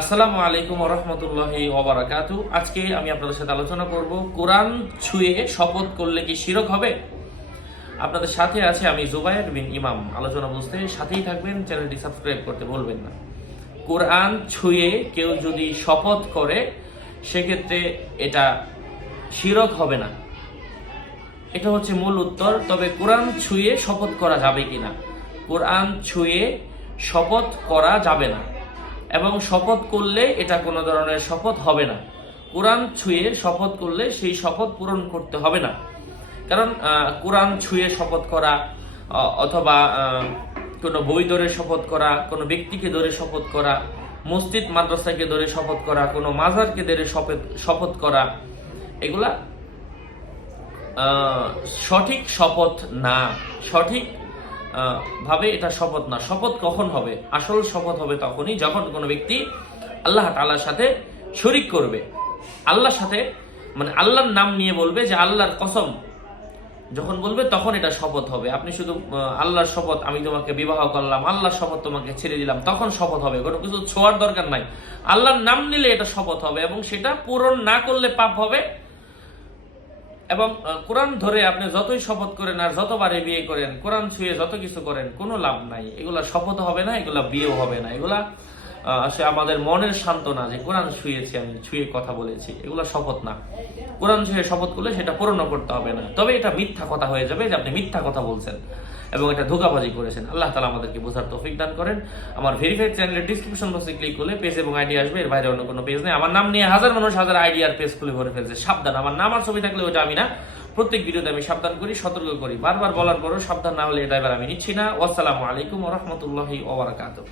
আসসালামু আলাইকুম রহমতুল্লাহ ওবরাকাতু। আজকে আমি আপনাদের সাথে আলোচনা করব, কোরআন ছুঁয়ে শপথ করলে কি শিরক হবে? আপনাদের সাথে আছে আমি জুবায়ের বিন ইমাম। আলোচনা বুঝতে সাথেই থাকবেন, চ্যানেলটি সাবস্ক্রাইব করতে বলবেন না। কোরআন ছুঁয়ে কেউ যদি শপথ করে, সেক্ষেত্রে এটা শিরক হবে না। এটা হচ্ছে মূল উত্তর, তবে কোরআন ছুঁয়ে শপথ করা যাবে কিনা? কোরআন ছুঁয়ে শপথ করা যাবে না। এবং শপথ করলে এটা কোনো ধরনের শপথ হবে না। কোরআন ছুঁয়ে শপথ করলে সেই শপথ পূরণ করতে হবে না। কারণ কোরআন ছুঁয়ে শপথ করা অথবা কোনো বই ধরে শপথ করা, কোনো ব্যক্তিকে ধরে শপথ করা, মসজিদ মাদ্রাসাকে ধরে শপথ করা, কোনো মাজারকে ধরে শপথ শপথ করা, এগুলা সঠিক শপথ না। সঠিক ভাবে এটা শপথ না। শপথ কখন হবে? আসল শপথ হবে তখনই যখন কোনো ব্যক্তি আল্লাহ তাআলার সাথে শরিক করবে। আল্লাহর সাথে মানে আল্লাহর নাম নিয়ে বলবে যে আল্লাহর কসম। যখন বলবে তখন এটা শপথ হবে। আপনি শুধু আল্লাহর শপথ, আমি তোমাকে বিবাহ করলাম, আল্লাহর শপথ তোমাকে ছেড়ে দিলাম, তখন শপথ হবে। কোনো কিছু ছোঁয়ার দরকার নাই। আল্লাহর নাম নিলে এটা শপথ হবে এবং সেটা পূরণ না করলে পাপ হবে। এবং কোরআন ধরে আপনি যতই শপথ করেন আর যতবারে বিয়ে করেন, কোরআন ছুঁয়ে যত কিছু করেন, কোনো লাভ নাই। এগুলা শপথ হবে না, এগুলা বিয়েও হবে না। এগুলা সে আমাদের মনের সান্ত্বনা যে কোরআন ছুঁয়েছি আমি ছুঁয়ে কথা বলেছি, এগুলা শপথ না। কোরআন ছুঁয়ে শপথ করলে সেটা পূরণ করতে হবে না। তবে এটা মিথ্যা কথা হয়ে যাবে যে আপনি মিথ্যা কথা বলছেন এবং এটা ধোকাবাজি করেছেন। আল্লাহ তালা আমাদেরকে বোঝার তৌফিক দান করেন। আমার ভেরিফাইড চ্যানেলের ডিসক্রিপশন বক্সে ক্লিক করলে পেজ এবং আইডি আসবে, এর বাইরে অন্য কোনো পেজ নেই। আমার নাম নিয়ে হাজার মানুষ হাজার আইডি আর পেজ খুলে ভরে ফেলছে। সাবধান, আমার নাম আর ছবি থাকলে ওটা আমি না। প্রত্যেক ভিডিওতে আমি সাবধান করি, সতর্ক করি। বারবার বলার পরও সাবধান না হলে এটা এবার আমি নিচ্ছি না। ওয়াসসালামু আলাইকুম রহমতুল্লাহি ওবরাকাতুহ